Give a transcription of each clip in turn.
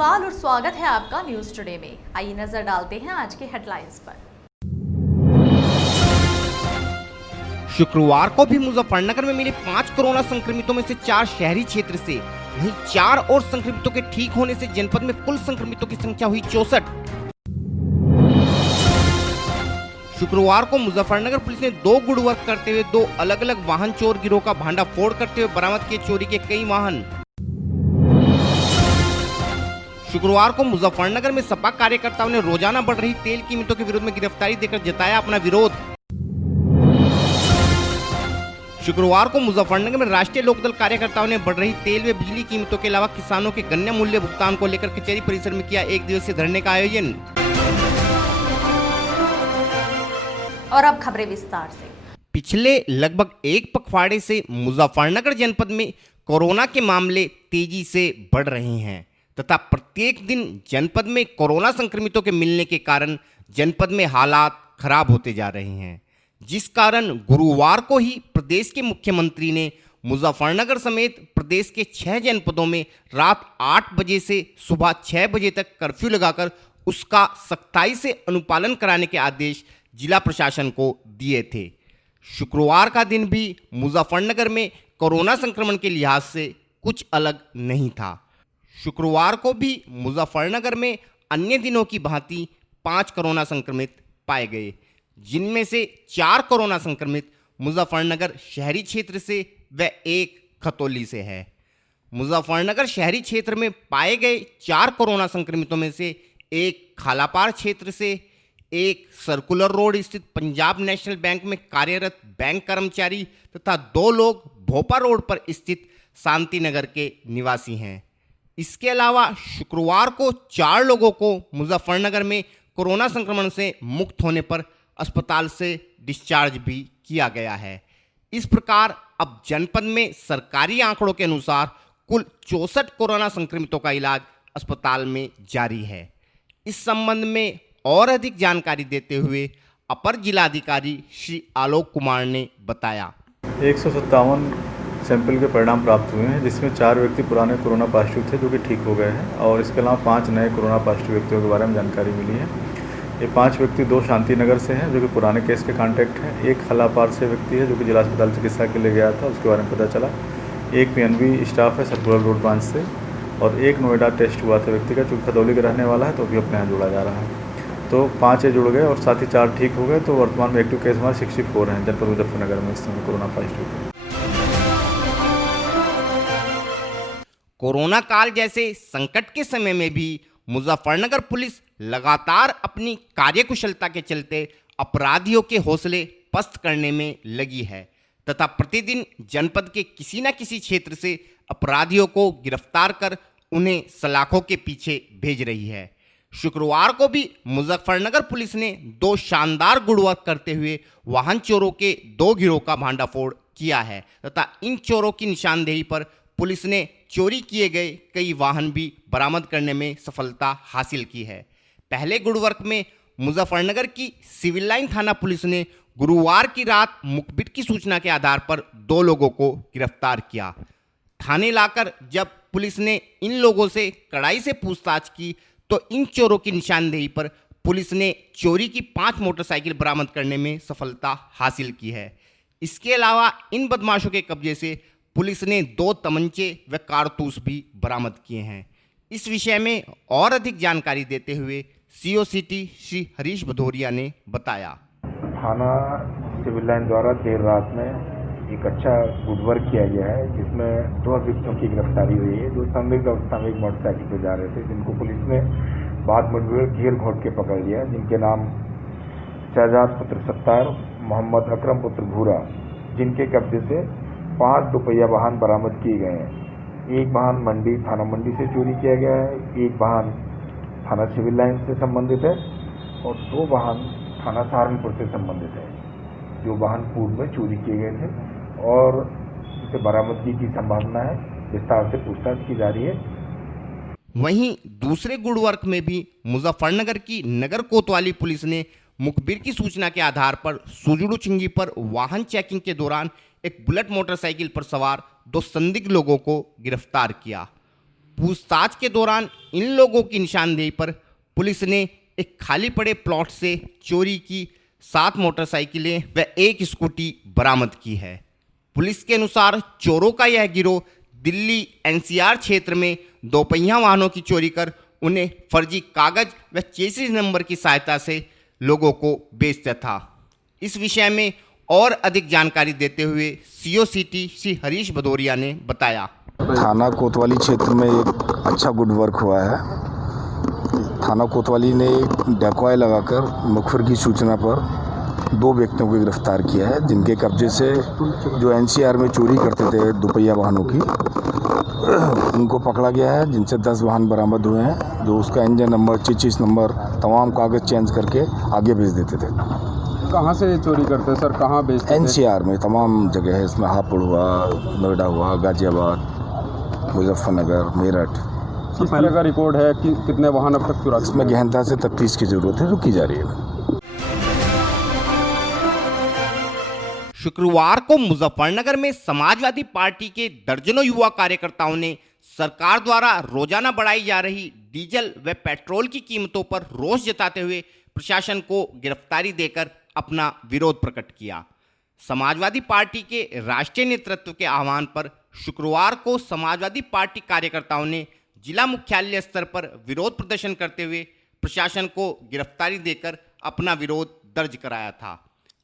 केजरीवाल और स्वागत है आपका न्यूज टुडे में। आइए नजर डालते हैं आज के हेडलाइंस पर। शुक्रवार को भी मुजफ्फरनगर में मिले 5 कोरोना संक्रमितों में से 4 शहरी क्षेत्र से, वहीं 4 और संक्रमितों के ठीक होने से जनपद में कुल संक्रमितों की संख्या हुई 64। शुक्रवार को मुजफ्फरनगर पुलिस ने 2 गुड़ वर्क करते हुए 2 अलग अलग वाहन चोर गिरोह का भांडाफोड़ करते हुए बरामद किए चोरी के कई वाहन। शुक्रवार को मुजफ्फरनगर में सपा कार्यकर्ताओं ने रोजाना बढ़ रही तेल कीमतों के विरोध में गिरफ्तारी देकर जताया अपना विरोध। शुक्रवार को मुजफ्फरनगर में राष्ट्रीय लोकदल कार्यकर्ताओं ने बढ़ रही तेल व बिजली कीमतों के अलावा किसानों के गन्ना मूल्य भुगतान को लेकर कचहरी परिसर में किया 1 दिवसीय धरने का आयोजन। और अब खबरें विस्तार से। पिछले लगभग 1 पखवाड़े से मुजफ्फरनगर जनपद में कोरोना के मामले तेजी से बढ़ रहे हैं तथा प्रत्येक दिन जनपद में कोरोना संक्रमितों के मिलने के कारण जनपद में हालात खराब होते जा रहे हैं, जिस कारण गुरुवार को ही प्रदेश के मुख्यमंत्री ने मुजफ्फरनगर समेत प्रदेश के 6 जनपदों में रात 8 बजे से सुबह 6 बजे तक कर्फ्यू लगाकर उसका सख्ताई से अनुपालन कराने के आदेश जिला प्रशासन को दिए थे। शुक्रवार का दिन भी मुजफ्फरनगर में कोरोना संक्रमण के लिहाज से कुछ अलग नहीं था। शुक्रवार को भी मुजफ्फरनगर में अन्य दिनों की भांति 5 कोरोना संक्रमित पाए गए, जिनमें से 4 कोरोना संक्रमित मुजफ्फरनगर शहरी क्षेत्र से व 1 खतौली से है। मुजफ्फरनगर शहरी क्षेत्र में पाए गए 4 कोरोना संक्रमितों में से 1 खालापार क्षेत्र से, 1 सर्कुलर रोड स्थित पंजाब नेशनल बैंक में कार्यरत बैंक कर्मचारी तथा 2 लोग भोपा रोड पर स्थित शांति नगर के निवासी हैं। इसके अलावा शुक्रवार को 4 लोगों को मुजफ्फरनगर में कोरोना संक्रमण से मुक्त होने पर अस्पताल से डिस्चार्ज भी किया गया है। इस प्रकार अब जनपद में सरकारी आंकड़ों के अनुसार कुल 64 कोरोना संक्रमितों का इलाज अस्पताल में जारी है। इस संबंध में और अधिक जानकारी देते हुए अपर जिलाधिकारी श्री आलोक कुमार ने बताया। 157 सैंपल के परिणाम प्राप्त हुए हैं, जिसमें 4 व्यक्ति पुराने कोरोना पॉजिटिव थे जो कि ठीक हो गए हैं और इसके अलावा 5 नए कोरोना पॉजिटिव व्यक्तियों के बारे में जानकारी मिली है। ये 5 व्यक्ति 2 शांति नगर से हैं जो कि पुराने केस के कांटेक्ट हैं, 1 खलापार से व्यक्ति है जो कि जिला अस्पताल चिकित्सा के लिए गया था, उसके बारे में पता चला, 1 PNB स्टाफ है सर्कुलर रोड ब्रांच से और 1 नोएडा टेस्ट हुआ था व्यक्ति का जो खदौली का रहने वाला है, तो अभी अपने यहाँ जोड़ा जा रहा है। तो 5 जुड़ गए और साथ ही 4 ठीक हो गए। तो वर्तमान में एक्टिव केस हमारे 64 हैं जनपद मुजफ्फरनगर में इस समय कोरोना पॉजिटिव। कोरोना काल जैसे संकट के समय में भी मुजफ्फरनगर पुलिस लगातार अपनी कार्यकुशलता के चलते अपराधियों के हौसले पस्त करने में लगी है तथा प्रतिदिन जनपद के किसी न किसी क्षेत्र से अपराधियों को गिरफ्तार कर उन्हें सलाखों के पीछे भेज रही है। शुक्रवार को भी मुजफ्फरनगर पुलिस ने 2 शानदार गुड़वर्क करते हुए वाहन चोरों के 2 गिरोह का भांडाफोड़ किया है तथा इन चोरों की निशानदेही पर पुलिस ने चोरी किए गए कई वाहन भी बरामद करने में सफलता हासिल की है। पहले गुड़वर्क में मुजफ्फरनगर की सिविल लाइन थाना पुलिस ने गुरुवार की रात मुखबिर की सूचना के आधार पर 2 लोगों को गिरफ्तार किया। थाने लाकर जब पुलिस ने इन लोगों से कड़ाई से पूछताछ की तो इन चोरों की निशानदेही पर पुलिस ने चोरी की 5 मोटरसाइकिल बरामद करने में सफलता हासिल की है। इसके अलावा इन बदमाशों के कब्जे से पुलिस ने 2 तमंचे व कारतूस भी बरामद किए हैं। इस विषय में और अधिक जानकारी देते हुए CO सिटी श्री हरीश भदौरिया ने बताया। थाना सिविल लाइन द्वारा देर रात में एक अच्छा गुडवर्क किया गया है, जिसमें 2 अभियुक्तों की गिरफ्तारी हुई है जो संदिग्ध अवस्था में एक मोटरसाइकिल पर जा रहे थे, जिनको पुलिस ने बाद मुठभेड़ घेर घोट के पकड़ लिया, जिनके नाम शहजाद पुत्र सत्तार, मोहम्मद अकरम पुत्र भूरा, जिनके कब्जे से 5 दोपहिया वाहन बरामद किए गए हैं। एक वाहन थाना मंडी से चोरी किया गया है, एक वाहन थाना सिविल लाइन से संबंधित है और 2 वाहन थाना सहारनपुर से संबंधित है, जो वाहन पूर्व में चोरी किए गए थे और इसे बरामदगी की संभावना है। विस्तार से पूछताछ की जा रही है। वहीं दूसरे गुड़वर्क में भी मुजफ्फरनगर की नगर कोतवाली पुलिस ने मुखबिर की सूचना के आधार पर सुजुड़ू चिंगी पर वाहन चेकिंग के दौरान एक बुलेट मोटरसाइकिल पर सवार 2 संदिग्ध लोगों को गिरफ्तार किया। पूछताछ के दौरान इन लोगों की निशानदेही पर पुलिस ने एक खाली पड़े प्लॉट से चोरी की 7 मोटरसाइकिलें व 1 स्कूटी बरामद की है। पुलिस के अनुसार चोरों का यह गिरोह दिल्ली एनसीआर क्षेत्र में दोपहिया वाहनों की चोरी कर उन्हें फर्जी कागज व चेसिस नंबर की सहायता से लोगों को बेचता था। इस विषय में और अधिक जानकारी देते हुए सीओ सिटी श्री हरीश भदौरिया ने बताया। थाना कोतवाली क्षेत्र में एक अच्छा गुड वर्क हुआ है। थाना कोतवाली ने डेकॉय लगाकर मुखबिर की सूचना पर 2 व्यक्तियों को गिरफ्तार किया है, जिनके कब्जे से जो एनसीआर में चोरी करते थे दोपहिया वाहनों की, उनको पकड़ा गया है, जिनसे 10 वाहन बरामद हुए हैं, जो उसका इंजन नंबर, चेसिस नंबर, तमाम कागज चेंज करके आगे भेज देते थे। कहाँ से चोरी करते हैं सर, कहाँ बेचते थे? एनसीआर में तमाम जगह है, इसमें हापुड़ हुआ, नोएडा हुआ, गाजियाबाद, मुजफ्फरनगर, मेरठ। किस तरह का रिकॉर्ड है कि कितने वाहन अब तक चुरा? इसमें गहनता से तफ्तीश की जरूरत है, जो की जा रही है। शुक्रवार को मुजफ्फरनगर में समाजवादी पार्टी के दर्जनों युवा कार्यकर्ताओं ने सरकार द्वारा रोजाना बढ़ाई जा रही डीजल व पेट्रोल की कीमतों पर रोष जताते हुए प्रशासन को गिरफ्तारी देकर अपना विरोध प्रकट किया। समाजवादी पार्टी के राष्ट्रीय नेतृत्व के आह्वान पर शुक्रवार को समाजवादी पार्टी कार्यकर्ताओं ने जिला मुख्यालय स्तर पर विरोध प्रदर्शन करते हुए प्रशासन को गिरफ्तारी देकर अपना विरोध दर्ज कराया था।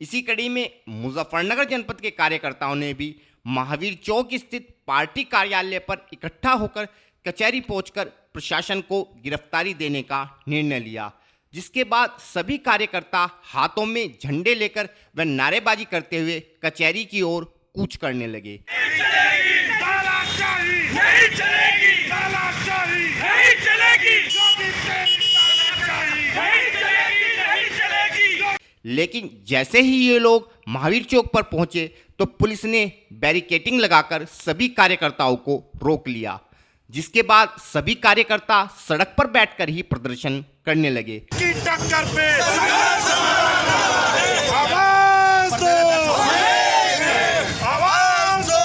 इसी कड़ी में मुजफ्फरनगर जनपद के कार्यकर्ताओं ने भी महावीर चौक स्थित पार्टी कार्यालय पर इकट्ठा होकर कचहरी पहुंचकर प्रशासन को गिरफ्तारी देने का निर्णय लिया, जिसके बाद सभी कार्यकर्ता हाथों में झंडे लेकर व नारेबाजी करते हुए कचहरी की ओर कूच करने लगे। लेकिन जैसे ही ये लोग महावीर चौक पर पहुंचे तो पुलिस ने बैरिकेडिंग लगाकर सभी कार्यकर्ताओं को रोक लिया, जिसके बाद सभी कार्यकर्ता सड़क पर बैठकर ही प्रदर्शन करने लगे। की टक्कर पे आवाज दो, आवाज दो।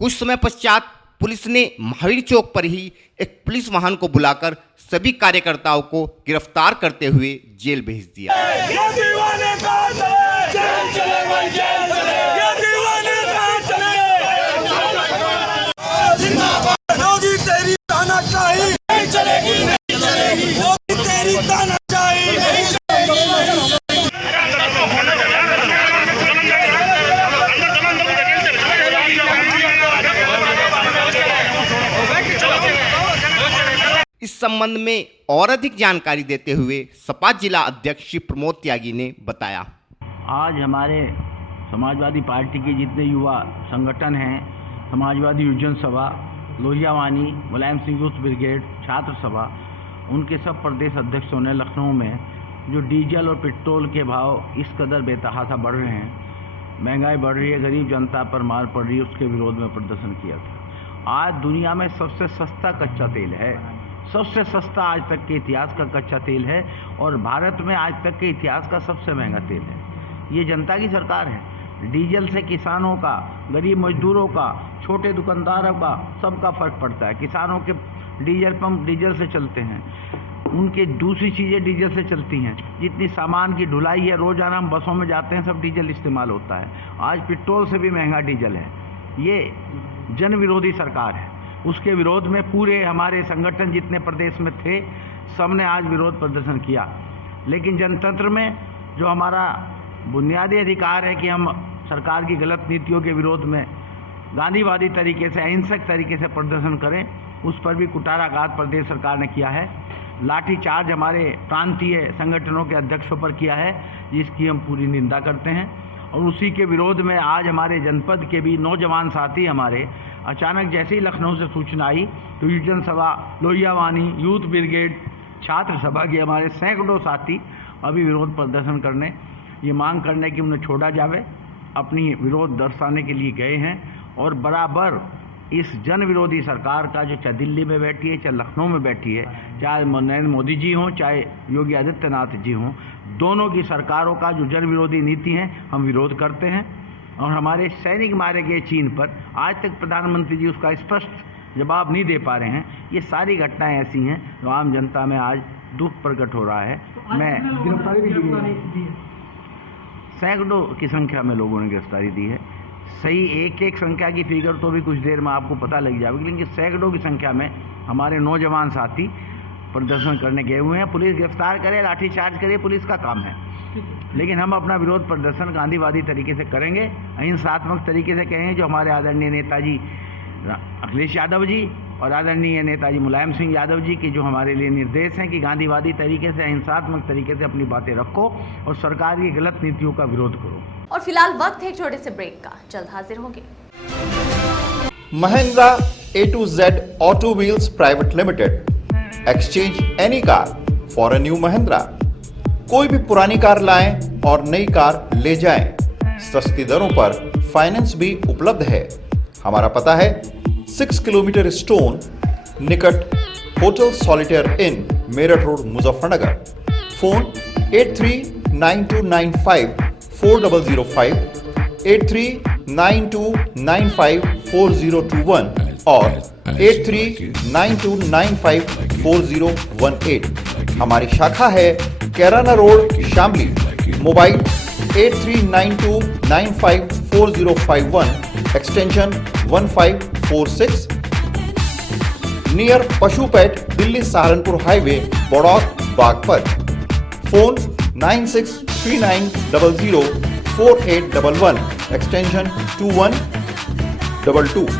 कुछ समय पश्चात पुलिस ने महावीर चौक पर ही एक पुलिस वाहन को बुलाकर सभी कार्यकर्ताओं को गिरफ्तार करते हुए जेल भेज दिया। ये दीवाने कहाँ चले? जेल चले भाई, जेल चले। ये दीवाने कहाँ चले? जिंदाबाद। योगी तेरी तानाशाही नहीं चलेगी, नहीं चलेगी। योगी तेरी तानाशाही नहीं चलेगी। इस संबंध में और अधिक जानकारी देते हुए सपा जिला अध्यक्ष श्री प्रमोद त्यागी ने बताया। आज हमारे समाजवादी पार्टी के जितने युवा संगठन हैं, समाजवादी युवजन सभा, लोहियावानी, मुलायम सिंह यूथ ब्रिगेड, छात्र सभा, उनके सब प्रदेश अध्यक्षों ने लखनऊ में जो डीजल और पेट्रोल के भाव इस कदर बेतहाशा बढ़ रहे हैं, महंगाई बढ़ रही है, गरीब जनता पर मार पड़ रही है, उसके विरोध में प्रदर्शन किया था। आज दुनिया में सबसे सस्ता कच्चा तेल है, सबसे सस्ता आज तक के इतिहास का कच्चा तेल है, और भारत में आज तक के इतिहास का सबसे महंगा तेल है। ये जनता की सरकार है। डीजल से किसानों का, गरीब मजदूरों का, छोटे दुकानदारों का, सबका फर्क पड़ता है। किसानों के डीजल पंप डीजल से चलते हैं, उनके दूसरी चीज़ें डीजल से चलती हैं। जितनी सामान की ढुलाई है, रोजाना हम बसों में जाते हैं, सब डीजल इस्तेमाल होता है। आज पेट्रोल से भी महंगा डीजल है। ये जन विरोधी सरकार है। उसके विरोध में पूरे हमारे संगठन जितने प्रदेश में थे, सबने आज विरोध प्रदर्शन किया। लेकिन जनतंत्र में जो हमारा बुनियादी अधिकार है कि हम सरकार की गलत नीतियों के विरोध में गांधीवादी तरीके से, अहिंसक तरीके से प्रदर्शन करें, उस पर भी कुठाराघात प्रदेश सरकार ने किया है। लाठीचार्ज हमारे प्रांतीय संगठनों के अध्यक्षों पर किया है, जिसकी हम पूरी निंदा करते हैं। और उसी के विरोध में आज हमारे जनपद के भी नौजवान साथी हमारे अचानक जैसे ही लखनऊ से सूचना आई तो युवजन सभा, लोहियावानी, यूथ ब्रिगेड, छात्र सभा के हमारे सैकड़ों साथी अभी विरोध प्रदर्शन करने, ये मांग करने कि उन्हें छोड़ा जावे, अपनी विरोध दर्शाने के लिए गए हैं। और बराबर इस जन विरोधी सरकार का जो चाहे दिल्ली में बैठी है, चाहे लखनऊ में बैठी है, चाहे नरेंद्र मोदी जी हों, चाहे योगी आदित्यनाथ जी हों, दोनों की सरकारों का जो जन विरोधी नीति है, हम विरोध करते हैं। और हमारे सैनिक मारे गए चीन पर, आज तक प्रधानमंत्री जी उसका स्पष्ट जवाब नहीं दे पा रहे हैं। ये सारी घटनाएं ऐसी हैं जो आम जनता में आज दुख प्रकट हो रहा है। मैं सैकड़ों की संख्या में लोगों ने गिरफ्तारी दी है। सही एक एक संख्या की फिगर तो भी कुछ देर में आपको पता लग जाएगी, लेकिन सैकड़ों की संख्या में हमारे नौजवान साथी प्रदर्शन करने गए हुए हैं। पुलिस गिरफ्तार करे, लाठीचार्ज करे, पुलिस का काम है, लेकिन हम अपना विरोध प्रदर्शन गांधीवादी तरीके से करेंगे, अहिंसात्मक तरीके से कहेंगे, जो हमारे आदरणीय नेताजी अखिलेश यादव जी और आदरणीय नेताजी मुलायम सिंह यादव जी के जो हमारे लिए निर्देश हैं कि गांधीवादी तरीके से, अहिंसात्मक तरीके से अपनी बातें रखो और सरकार की गलत नीतियों का विरोध करो। और फिलहाल वक्त है एक छोटे से ब्रेक का, जल्द हाजिर होंगे। Mahindra A to Z Auto Wheels Private Limited, exchange any car for a new Mahindra। कोई भी पुरानी कार लाएं और नई कार ले जाएं। सस्ती दरों पर फाइनेंस भी उपलब्ध है। हमारा पता है 6 किलोमीटर स्टोन निकट hotel Solitaire Inn, Meerut road, Muzaffarnagar. Phone 8392954005, 8392954021 और 8392954018। हमारी शाखा है Kairana road, Shamli. Mobile 8392954051, extension 1546, near Pashupet, Delhi Saharanpur highway, Baraut, Baghpat. Phone 9639004811, extension 2122।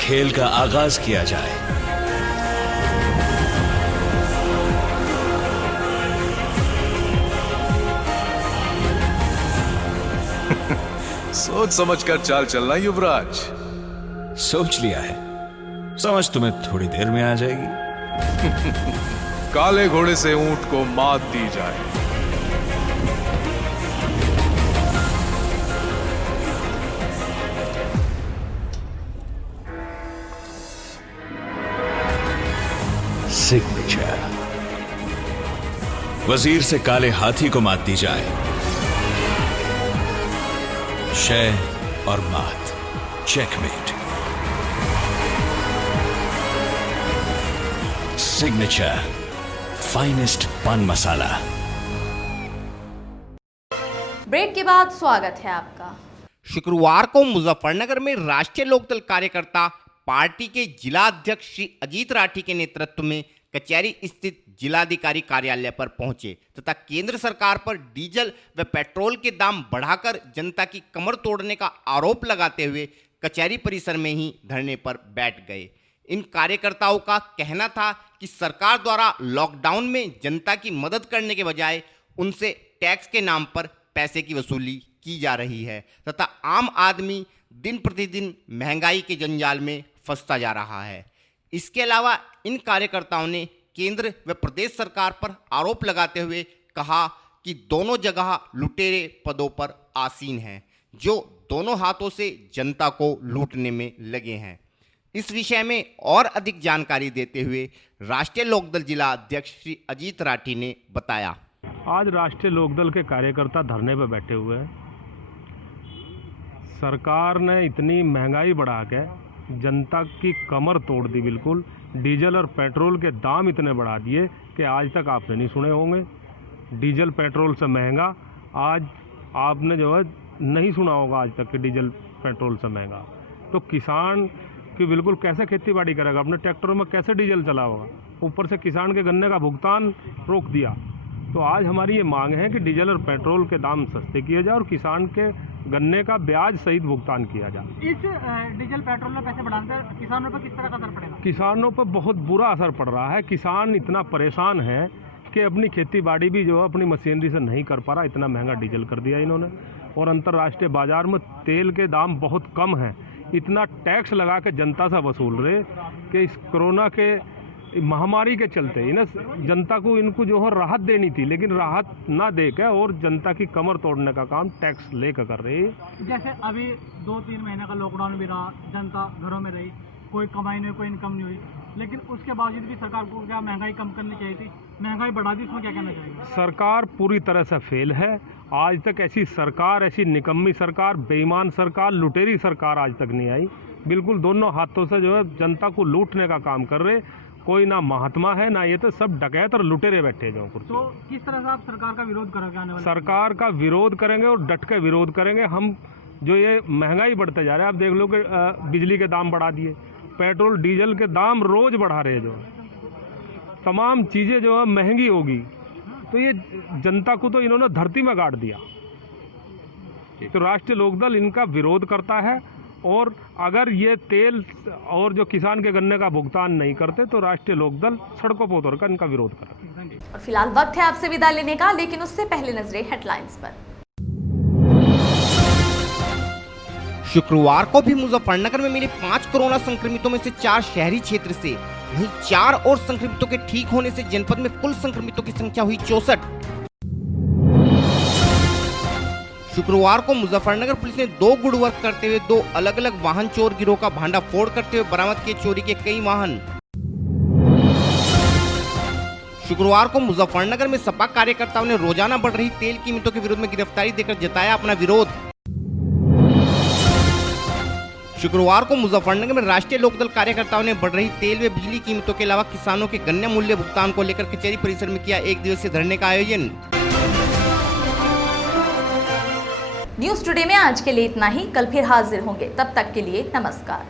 खेल का आगाज किया जाए। सोच समझकर चाल चलना युवराज। सोच लिया है, समझ तुम्हें थोड़ी देर में आ जाएगी। काले घोड़े से ऊंट को मात दी जाए। सिग्नेचर। वजीर से काले हाथी को मात दी जाए। शय और मात, चेकमेट। सिग्नेचर फाइनेस्ट पान मसाला। ब्रेक के बाद स्वागत है आपका। शुक्रवार को मुजफ्फरनगर में राष्ट्रीय लोकदल कार्यकर्ता पार्टी के जिला अध्यक्ष श्री अजीत राठी के नेतृत्व में कचहरी स्थित जिलाधिकारी कार्यालय पर पहुंचे तथा केंद्र सरकार पर डीजल व पेट्रोल के दाम बढ़ाकर जनता की कमर तोड़ने का आरोप लगाते हुए कचहरी परिसर में ही धरने पर बैठ गए। इन कार्यकर्ताओं का कहना था कि सरकार द्वारा लॉकडाउन में जनता की मदद करने के बजाय उनसे टैक्स के नाम पर पैसे की वसूली की जा रही है तथा आम आदमी दिन प्रतिदिन महंगाई के जंजाल में फंसता जा रहा है। इसके अलावा इन कार्यकर्ताओं ने केंद्र व प्रदेश सरकार पर आरोप लगाते हुए कहा कि दोनों जगह लुटेरे पदों पर आसीन हैं, जो दोनों हाथों से जनता को लूटने में लगे हैं। इस विषय में और अधिक जानकारी देते हुए राष्ट्रीय लोकदल जिला अध्यक्ष श्री अजीत राठी ने बताया। आज राष्ट्रीय लोकदल के कार्यकर्ता धरने पर बैठे हुए हैं। सरकार ने इतनी महंगाई बढ़ा के जनता की कमर तोड़ दी बिल्कुल। डीजल और पेट्रोल के दाम इतने बढ़ा दिए कि आज तक आपने नहीं सुने होंगे। डीजल पेट्रोल से महंगा आज आपने जो है नहीं सुना होगा आज तक कि डीजल पेट्रोल से महंगा। तो किसान कि बिल्कुल कैसे खेती बाड़ी करेगा, अपने ट्रैक्टरों में कैसे डीजल चलाएगा। ऊपर से किसान के गन्ने का भुगतान रोक दिया। तो आज हमारी ये मांग है कि डीजल और पेट्रोल के दाम सस्ते किए जाए और किसान के गन्ने का ब्याज सहित भुगतान किया जाए। इस डीजल पेट्रोल में पैसे बढ़ाने से किसानों पर किस तरह का असर पड़ेगा? किसानों पर बहुत बुरा असर पड़ रहा है। किसान इतना परेशान है कि अपनी खेती बाड़ी भी जो है अपनी मशीनरी से नहीं कर पा रहा। इतना महंगा डीजल कर दिया इन्होंने। और अंतर्राष्ट्रीय बाजार में तेल के दाम बहुत कम हैं। इतना टैक्स लगा के जनता से वसूल रहे कि इस कोरोना के महामारी के चलते इन्हें जनता को इनको जो है राहत देनी थी, लेकिन राहत ना दे के और जनता की कमर तोड़ने का काम टैक्स लेकर कर रही है। जैसे अभी 2-3 महीने का लॉकडाउन भी रहा, जनता घरों में रही, कोई कमाई नहीं, कोई इनकम नहीं हुई, लेकिन उसके बावजूद भी सरकार को क्या महंगाई कम करनी चाहिए थी? महंगाई बढ़ा दी, इसमें क्या कहना चाहिए? सरकार पूरी तरह से फेल है। आज तक ऐसी सरकार, ऐसी निकम्मी सरकार, बेईमान सरकार, लुटेरी सरकार आज तक नहीं आई। बिल्कुल दोनों हाथों से जो है जनता को लूटने का काम कर रहे। कोई ना महात्मा है ना ये, तो सब डकैत और लुटेरे बैठे जो। तो किस तरह से आप सरकार का विरोध करोगे आने वाले? सरकार का विरोध करेंगे और डट के विरोध करेंगे। हम जो ये महंगाई बढ़ते जा रहा है, आप देख लो कि बिजली के दाम बढ़ा दिए, पेट्रोल डीजल के दाम रोज बढ़ा रहे, जो तमाम चीज़ें जो है महंगी होगी। तो ये जनता को तो इन्होंने धरती में गाड़ दिया। तो राष्ट्रीय लोकदल इनका विरोध करता है और अगर ये तेल और जो किसान के गन्ने का भुगतान नहीं करते तो राष्ट्रीय लोकदल सड़कों पर उतरकर इनका विरोध करेगा। और फिलहाल वक्त है आपसे विदा लेने का, लेकिन उससे पहले नजरें हेडलाइंस पर। शुक्रवार को भी मुजफ्फरनगर में मिले 5 कोरोना संक्रमितों में से 4 शहरी क्षेत्र से, वहीं 4 और संक्रमितों के ठीक होने से जनपद में कुल संक्रमितों की संख्या हुई 64। शुक्रवार को मुजफ्फरनगर पुलिस ने 2 गुड वर्क करते हुए 2 अलग अलग वाहन चोर गिरोह का भांडाफोड़ करते हुए बरामद किए चोरी के कई वाहन। शुक्रवार को मुजफ्फरनगर में सपा कार्यकर्ताओं ने रोजाना बढ़ रही तेल कीमतों के विरोध में गिरफ्तारी देकर जताया अपना विरोध। शुक्रवार को मुजफ्फरनगर में राष्ट्रीय लोकदल कार्यकर्ताओं ने बढ़ रही तेल व बिजली कीमतों के अलावा किसानों के गन्ने मूल्य भुगतान को लेकर कचहरी परिसर में किया 1 दिवसीय धरने का आयोजन। न्यूज़ टुडे में आज के लिए इतना ही। कल फिर हाजिर होंगे, तब तक के लिए नमस्कार।